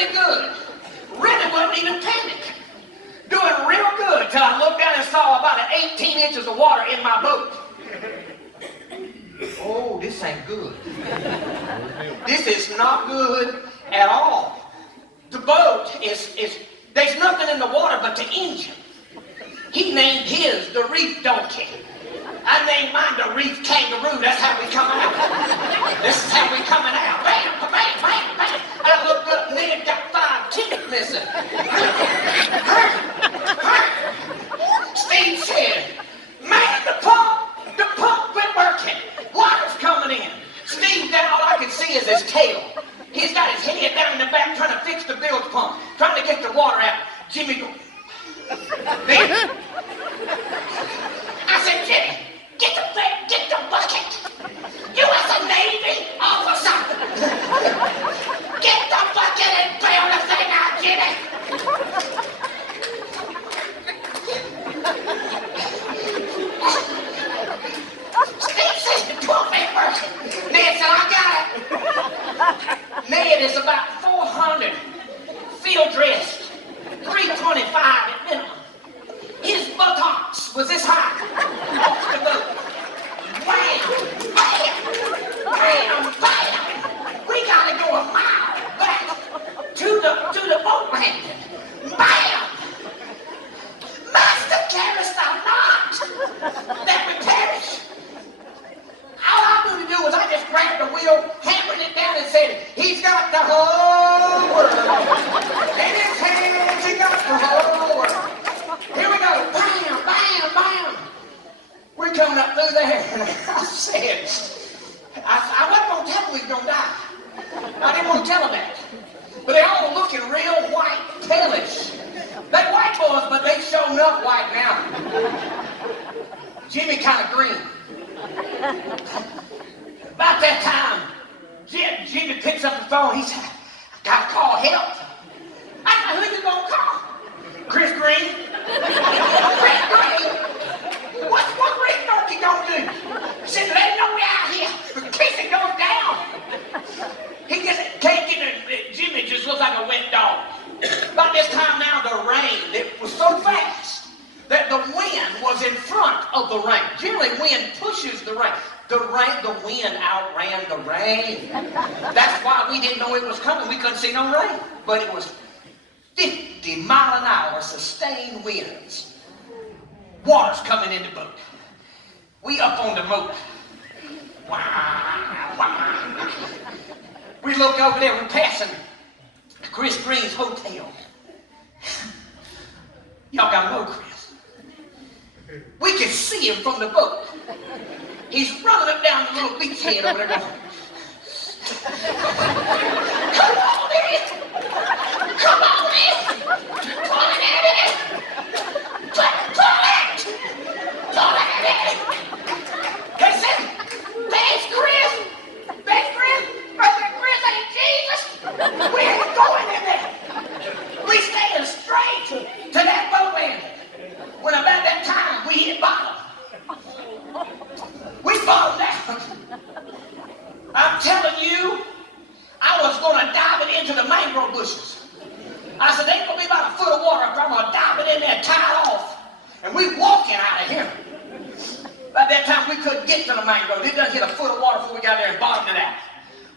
pretty good. Really wasn't even panic. Doing real good till I looked down and saw about 18 inches of water in my boat. Oh, this ain't good. This is not good at all. The boat is there's nothing in the water but the engine. He named his the Reef Donkey. I named mine the Reef Kangaroo. That's how we coming out. This is how we coming out. Bam, bam, bam, bam. I looked up and Ned got 5 teeth missing. Steve said, man, the pump quit working. Water's coming in. Steve, then all I can see is his tail. He's got his head down in the back trying to fix the bilge pump, trying to get the water out. Jimmy go, then, I said, Jimmy, get the bucket. You as a Navy officer. Get the bucket and bail the thing out, Jimmy. Steve said the pump ain't working. Ned said, I got it. Ned is about 400, field dressed, 325 at minimum. His buttocks was this high off the boat. Wham! Bam! Bam! Bam! We gotta go a mile back to the boat landing. Bam! Master, carest thou not that we perish? All I knew to do was I just grabbed the wheel, hammered it down and said, he's got the whole world. In his hands, he got the whole world. Here we go. Bam, bam, bam. We're coming up through there. And I said, I wasn't going to tell him we was going to die. I didn't want to tell him that. But they all were looking real white, palish. They white boys, but they showing up white now. Jimmy kind of green. About that time, Jimmy picks up the phone. He said, I got to call help. I said, who you going to call? Chris Green? Chris Green? What Green Donkey gonna do? He said, there ain't no way out here. The kissing goes down. He just can't get it. Jimmy just looks like a wet dog. About this time now, the rain, it was so fast that the wind was in front of the rain. Generally, wind pushes the rain. The wind outran the rain. That's why we didn't know it was coming. We couldn't see no rain. But it was 50 mile an hour sustained winds. Water's coming in the boat. We up on the motor. Wow, wow. We look over there, we're passing Chris Green's hotel. Y'all gotta know Chris. We can see him from the boat. He's running up down the little beach head over there going, come on in! Come on in! Pull it in! Pull it! He said, there's Chris! There's Chris! But that Chris ain't Jesus! We ain't going in there! We staying straight to that boat landing. When about that time, we hit bottom. We bottomed out. I'm telling you, I was going to dive it into the mangrove bushes. I said, ain't going to be about a foot of water. I'm going to dive it in there and tie it off. And we walking out of here. By that time, we couldn't get to the mangrove. It done hit a foot of water before we got there and bottomed it out.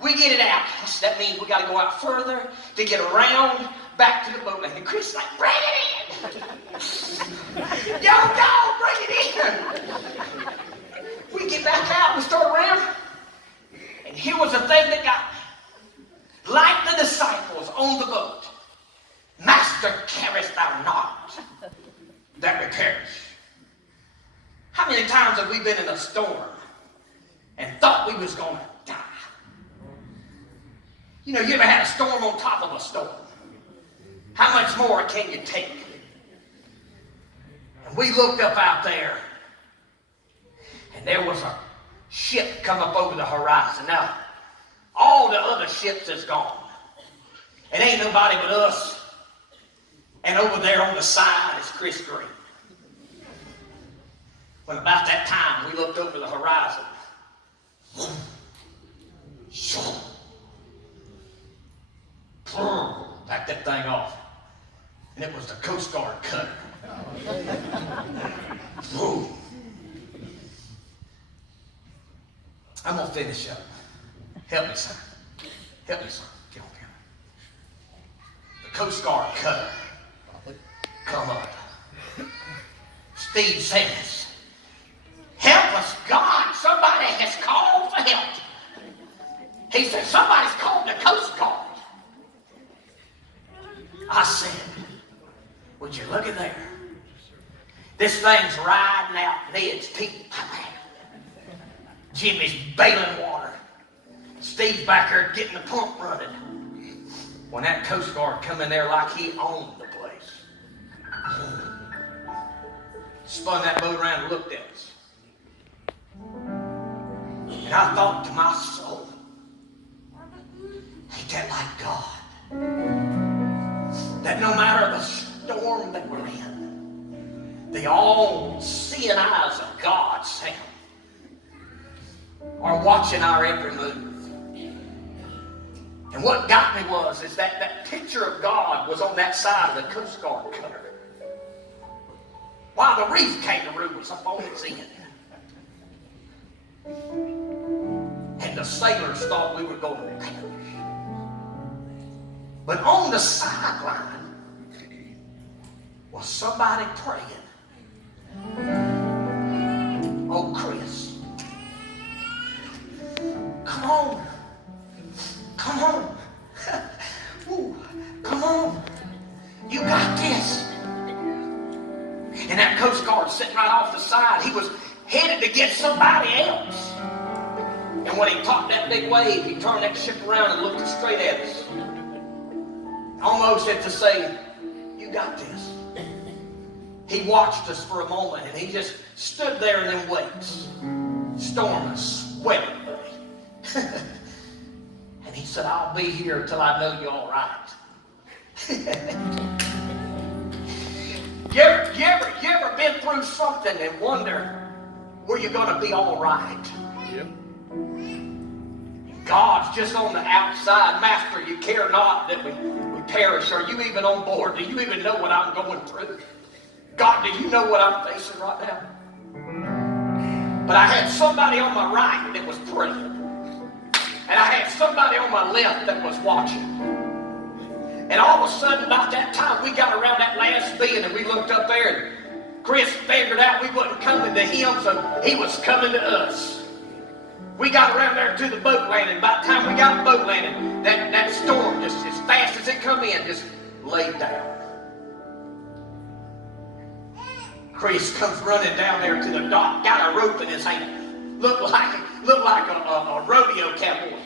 We get it out. That means we got to go out further to get around back to the boat landing. Chris like, bring it in. Yo, dog, bring it in. We get back out, we start around, and here was the thing that got me. Like the disciples on the boat, Master, carest thou not that we perish? How many times have we been in a storm and thought we was going to die? You know, you ever had a storm on top of a storm? How much more can you take? And we looked up out there, and there was a ship come up over the horizon. Now, all the other ships is gone. It ain't nobody but us. And over there on the side is Chris Green. When about that time, we looked over the horizon. backed that thing off. And it was the Coast Guard cutter. Boom. I'm going to finish up. Help me, son. Help me, son. Get on here. The Coast Guard cutter come up. Steve says, help us, God. Somebody has called for help. He said, somebody's called the Coast Guard. I said, would you look at there? This thing's riding out Ned's teeth. Jimmy's bailing water. Steve's back there getting the pump running. When that Coast Guard come in there like he owned the place. Spun that boat around and looked at us. And I thought to my soul, ain't that like God? That no matter the storm that we're in, the all-seeing eyes of God, Sam, are watching our every move. And what got me is that picture of God was on that side of the Coast Guard cutter, while the reef kangaroo was up on its end. And the sailors thought we were going to perish. But on the sideline was somebody praying. Oh, Chris, come on. Come on. Ooh, come on. You got this. And that Coast Guard sitting right off the side, he was headed to get somebody else. And when he caught that big wave, he turned that ship around and looked straight at us. Almost as to say, you got this. He watched us for a moment, and he just stood there in them waves. Storm is sweating, buddy. And he said, I'll be here until I know you're all right. You ever been through something and wonder, were you going to be all right? Yep. God's just on the outside. Master, you care not that we perish. Are you even on board? Do you even know what I'm going through? God, do you know what I'm facing right now? But I had somebody on my right that was praying. And I had somebody on my left that was watching. And all of a sudden, about that time, we got around that last bend and we looked up there and Chris figured out we wasn't coming to him, so he was coming to us. We got around there to the boat landing. By the time we got the boat landing, that storm, just as fast as it come in, just laid down. Chris comes running down there to the dock, got a rope in his hand. Looked like a rodeo cowboy.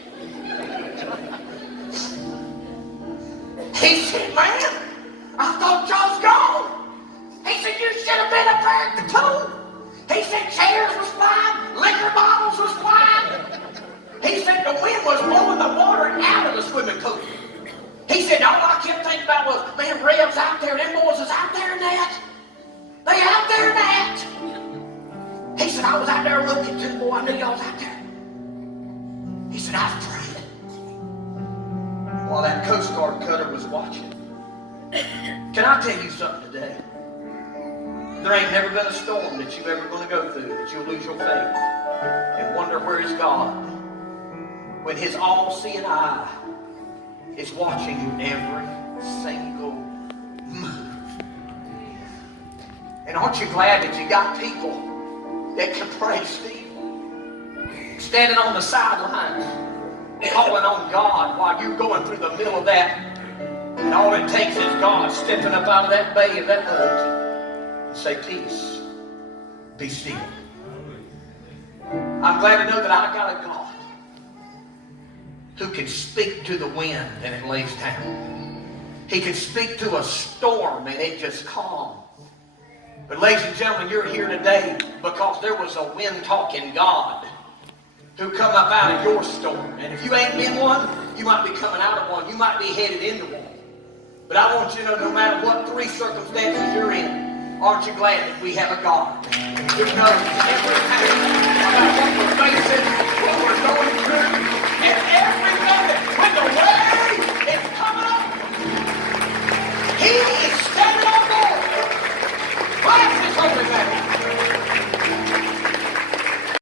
He said, man, I thought y'all's gone. He said, you should have been up there at the pool. He said, chairs was flying, liquor bottles was flying. He said, the wind was blowing the water out of the swimming pool. He said, all I kept thinking about was, man, Reb's out there, them boys is out there in that. They out there in that. He said, I was out there looking too, boy, I knew y'all was out there. He said, I was praying. While that Coast Guard cutter was watching. Can I tell you something today? There ain't never been a storm that you're ever going to go through that you'll lose your faith and wonder where is God when his all-seeing eye is watching you every single move. And aren't you glad that you got people that can pray, Steve? Standing on the sidelines, calling on God while you're going through the middle of that. And all it takes is God stepping up out of that bay of that boat and say, peace, be still. I'm glad to know that I got a God who can speak to the wind and it lays down. He can speak to a storm and it just calms. But ladies and gentlemen, you're here today because there was a wind-talking God who come up out of your storm. And if you ain't been one, you might be coming out of one. You might be headed into one. But I want you to know, no matter what three circumstances you're in, aren't you glad that we have a God who knows everything about what we're facing, what we're going through,